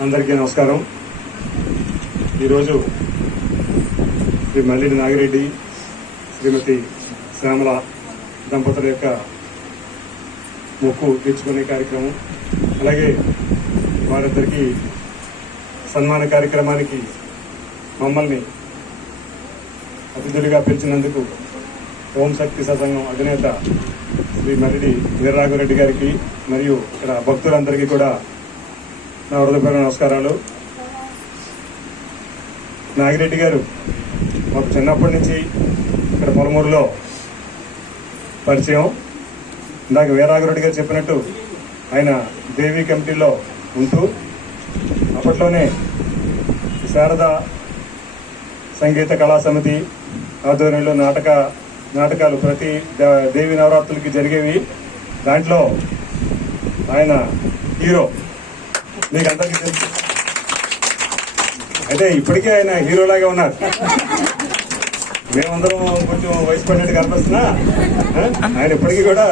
అందరికీ నమస్కారం. ఈరోజు శ్రీ మల్లిని నాగిరెడ్డి శ్రీమతి శ్యామల దంపతుల యొక్క మొక్కు తీర్చుకునే కార్యక్రమం అలాగే వారిద్దరికి సన్మాన కార్యక్రమానికి మమ్మల్ని అతిథులుగా పిలిచినందుకు ఓం శక్తి సత్సంగం అధినేత శ్రీ మరిడి వీరరాఘవరెడ్డి గారికి మరియు ఇక్కడ భక్తులందరికీ కూడా నా హృదయపూర్వక నమస్కారాలు. నాగిరెడ్డి గారు మాకు చిన్నప్పటి నుంచి ఇక్కడ పొలమూరులో పరిచయం. ఇందాక వీరాగరెడ్డి గారు చెప్పినట్టు ఆయన దేవి కమిటీలో ఉంటూ అప్పట్లోనే శారద సంగీత కళా సమితి ఆధ్వర్యంలో నాటక నాటకాలు ప్రతి దేవి నవరాత్రులకి జరిగేవి. దాంట్లో ఆయన హీరో మీకు అందరికీ తెలుసు. అయితే ఇప్పటికే ఆయన హీరోలాగే ఉన్నారు. మేమందరం కొంచెం వయసు పడినట్టు కనిపిస్తున్నా ఆయన ఇప్పటికీ కూడా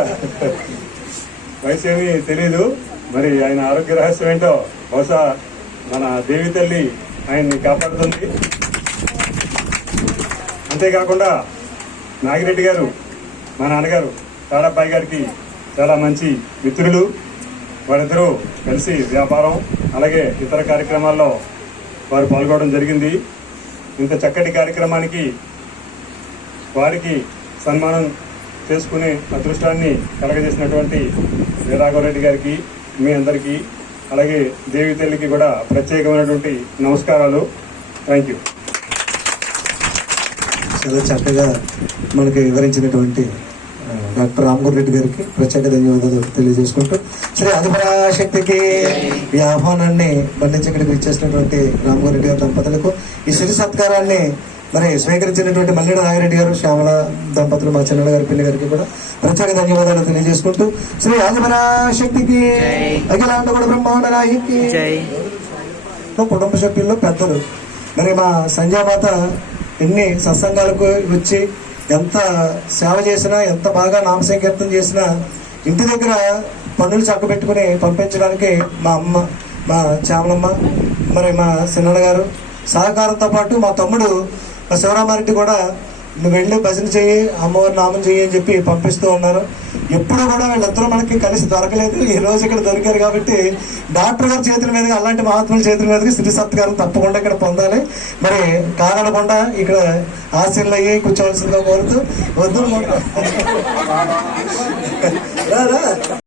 వయసు ఏమీ తెలియదు మరి ఆయన ఆరోగ్య రహస్యం ఏంటో బహుశా మన దేవి తల్లి ఆయన్ని కాపాడుతుంది. అంతేకాకుండా నాగిరెడ్డి గారు మా నాన్నగారు తాడబ్బాయి గారికి చాలా మంచి మిత్రులు. వారిద్దరూ కలిసి వ్యాపారం అలాగే ఇతర కార్యక్రమాల్లో వారు పాల్గొనడం జరిగింది. ఇంత చక్కటి కార్యక్రమానికి వారికి సన్మానం చేసుకునే అదృష్టాన్ని కలగజేసినటువంటి వీరాఘవరెడ్డి గారికి మీ అందరికీ అలాగే దేవి తల్లికి కూడా ప్రత్యేకమైనటువంటి నమస్కారాలు. థ్యాంక్ యూ చాలా చక్కగా మనకి వివరించినటువంటి డాక్టర్ రామగూర్ రెడ్డి గారికి ప్రత్యేక ధన్యవాదాలు తెలియజేసుకుంటూ శ్రీ ఆదిపరాశక్తికి ఈ ఆహ్వానాన్ని బంధించి ఇక్కడికి ఇచ్చేసినటువంటి రామగూర్ రెడ్డి గారి దంపతులకు ఈ సిరి సత్కారాన్ని మరి స్వీకరించినటువంటి మల్లెడ నాగిరెడ్డి గారు శ్యామల దంపతులు మా చిన్న గారి పిల్లి గారికి కూడా ప్రత్యేక ధన్యవాదాలు తెలియజేసుకుంటూ శ్రీ ఆదిపరాశక్తికి అఖిలాండ కూడా బ్రహ్మాండ నాయకి కుటుంబ సభ్యుల్లో పెద్దలు. మరి మా సంధ్యామాత ఎన్ని సత్సంగాలకు వచ్చి ఎంత సేవ చేసినా ఎంత బాగా నామసంకీర్తం చేసినా ఇంటి దగ్గర పనులు చక్కబెట్టుకుని పంపించడానికి మా అమ్మ మా చామలమ్మ మరి మా సిన్నన్న గారు సహకారంతో పాటు మా తమ్ముడు మా శివరామారెడ్డి కూడా నువ్వు వెళ్ళి భజన చెయ్యి అమ్మవారి నామం చెయ్యి అని చెప్పి పంపిస్తూ ఉన్నారు. ఎప్పుడు కూడా వీళ్ళందరూ మనకి కలిసి దొరకలేదు. ఈ రోజు ఇక్కడ దొరికారు కాబట్టి డాక్టర్ గారి చేతుల మీదుగా అలాంటి మహాత్ముల చేతుల మీదుగా శ్రీ సత్కారం తప్పకుండా ఇక్కడ పొందాలి. మరి కాదనకుండా ఇక్కడ ఆశీర్లు అయ్యి కూర్చోవలసిందిగా కోరుతూ వద్దు. రా.